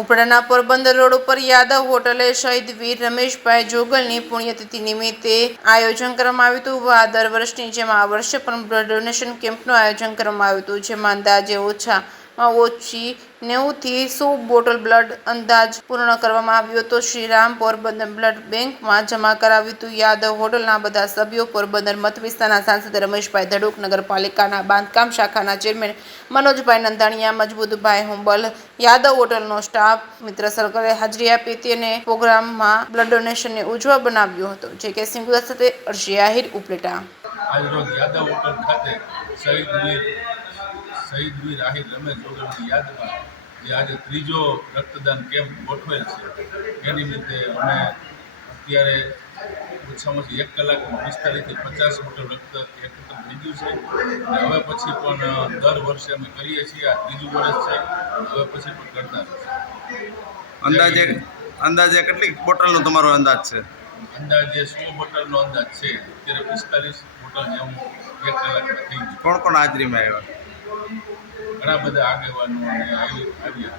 ઉપરાના Porbandar road ઉપર યાદવ હોટલે શહીદ વીર રમેશભાઈ જોગલની પુણ્યતિથિ નિમિત્તે આયોજન કરવામાં આવ્યું હતું। દર વર્ષની જેમ આ વર્ષે પણ બ્લડ ડોનેશન કેમ્પનું આયોજન કરવામાં આવ્યું હતું, જેમાં અંદાજે ઓછામાં ઓછી 90 થી 100 બોટલ બ્લડ અંદાજ પૂર્ણ કરવામાં આવ્યો હતો। શ્રીરામ પોરબંદર બ્લડ બેંકમાં જમા કરાવ્યું હતું। યાદવ હોટલના બધા સભ્યો, પોરબંદર મત વિસ્તારના સાંસદ રમેશભાઈ ધડુક, નગરપાલિકાના બાંધકામ શાખાના ચેરમેન મનોજભાઈ નંદાણીયા, મજબૂતભાઈ હુંબલ, યાદવ હોટલનો સ્ટાફ, મિત્ર સર્કલે હાજરી આપી હતી અને પ્રોગ્રામમાં બ્લડ ડોનેશનને ઉજ્જવળ બનાવ્યો હતો। જે કે સિંગુલા સાથે અરજી આહિર ઉપલેટા। આજરોજ યાદવ હોટલ ખાતે શહીદ વીર આહિર રમેશ જોગલની યાદમાં જે આજે ત્રીજો રક્તદાન કેમ્પ ગોઠવેલ છે, એ નિમિત્તે અમે અત્યારે ઓછામાં ઓછી 1 કલાકમાં 45 થી 50 બોટલ રક્ત એકત્ર થઈ ગયું છે। હવે પછી પણ દર વર્ષે અમે કરીએ છીએ। આ ત્રીજું વર્ષ છે, હવે પછી પણ કરતા રહીશું। અંદાજે કેટલી બોટલનો તમારો અંદાજ છે? અંદાજે 100 બોટલનો અંદાજ છે। અત્યારે 45 બોટલ જેવું 1 કલાકમાં થઈ ગયું। કોણ કોણ હાજરીમાં આવ્યા? ઘણા બધા આગેવાનો અને આવ્યા।